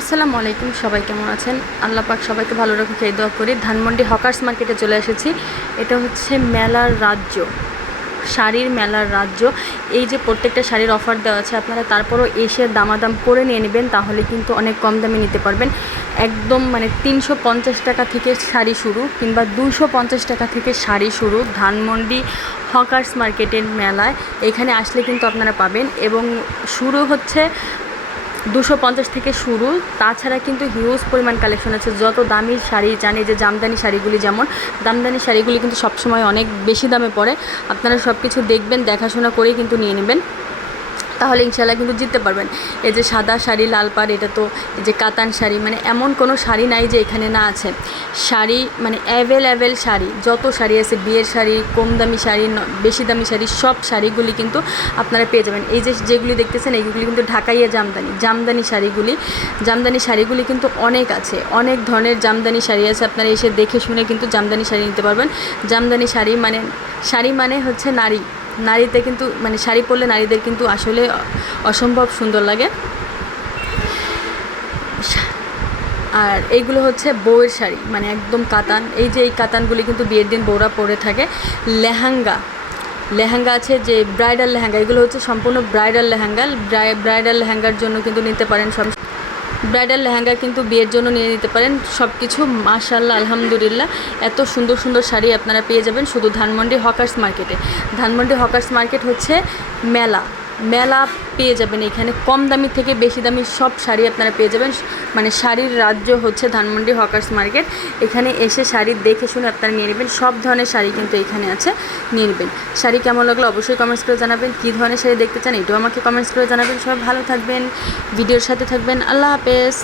আসসালামু আলাইকুম, সবাই কেমন আছেন? আল্লাহ পাক সবাইকে ভালো রাখুক, এই দোয়া করি। ধানমন্ডি হকার্স মার্কেটে চলে এসেছি। এটা হচ্ছে মেলার রাজ্য, শাড়ির মেলার রাজ্য। এই যে প্রত্যেকটা শাড়ির অফার দেওয়া আছে, আপনারা তারপরও এসে দামাদাম করে নিয়ে নেবেন, তাহলে কিন্তু অনেক কম দামে নিতে পারবেন। একদম মানে তিনশো পঞ্চাশ টাকা থেকে শাড়ি শুরু, কিংবা দুশো পঞ্চাশ টাকা থেকে শাড়ি শুরু ধানমন্ডি হকার্স মার্কেটের মেলায়। এখানে আসলে কিন্তু আপনারা পাবেন, এবং শুরু হচ্ছে দুশো পঞ্চাশ থেকে শুরু। তাছাড়া কিন্তু হিউজ পরিমাণ কালেকশন আছে। যত দামি শাড়ি জানি যে জামদানি শাড়িগুলি যেমন দামদানি শাড়িগুলি কিন্তু সবসময় অনেক বেশি দামে পড়ে। আপনারা সব কিছু দেখবেন, দেখাশোনা করেই কিন্তু নিয়ে নেবেন। তাহলে ইনশাল্লাহ কিন্তু জিততে পারবেন। এই যে সাদা শাড়ি, লাল পাড়, এটা তো এই যে কাতান শাড়ি মানে এমন কোনো শাড়ি নাই যে এখানে না আছে। শাড়ি মানে অ্যাভেলেবেল শাড়ি, যত শাড়ি আছে, বিয়ের শাড়ি, কম দামি শাড়ি বেশি দামি শাড়ি, সব শাড়িগুলি কিন্তু আপনারা পেয়ে যাবেন। এই যে যেগুলি দেখতেছেন, এইগুলি কিন্তু ঢাকাইয়া জামদানি জামদানি শাড়িগুলি। জামদানি শাড়িগুলি কিন্তু অনেক আছে, অনেক ধরনের জামদানি শাড়ি আছে, আপনারা এসে দেখে শুনে কিন্তু জামদানি শাড়ি নিতে পারবেন। জামদানি শাড়ি মানে শাড়ি মানে হচ্ছে নারী। নারীতে কিন্তু মানে শাড়ি পরলে নারীদের কিন্তু আসলে অসম্ভব সুন্দর লাগে। আর এইগুলো হচ্ছে বউয়ের শাড়ি মানে একদম কাতান। এই যে এই কাতানগুলি কিন্তু বিয়ের দিন বউরা পরে থাকে। লেহেঙ্গা লেহেঙ্গা আছে যে ব্রাইডাল লেহেঙ্গা, এগুলো হচ্ছে সম্পূর্ণ ব্রাইডাল লেহেঙ্গা। ব্রাইডাল লেহেঙ্গার জন্য কিন্তু নিতে পারেন সব ব্রাইডাল লেহেঙ্গা কিন্তু বিয়ের জন্য নিয়ে নিতে পারেন। সব কিছু মাশাল্লাহ আলহামদুলিল্লাহ। এত সুন্দর সুন্দর শাড়ি আপনারা পেয়ে যাবেন শুধু ধানমন্ডি হকার্স মার্কেটে। ধানমন্ডি হকার্স মার্কেট হচ্ছে মেলা। মেলা পেয়ে যাবেন এখানে। কম দামি থেকে বেশি দামি সব শাড়ি আপনারা পেয়ে যাবেন। মানে শাড়ির রাজ্য হচ্ছে ধানমন্ডি হকার্স মার্কেট। এখানে এসে শাড়ি দেখে শুনে আপনারা নিয়ে নেবেন। সব ধরনের শাড়ি কিন্তু এখানে আছে, নিয়ে নেবেন। শাড়ি কেমন লাগল অবশ্যই কমেন্টস করে জানাবেন। কী ধরনের শাড়ি দেখতে চান এটাও আমাকে কমেন্টস করে জানাবেন। সবাই ভালো থাকবেন, ভিডিওর সাথে থাকবেন। আল্লাহ হাফেজ।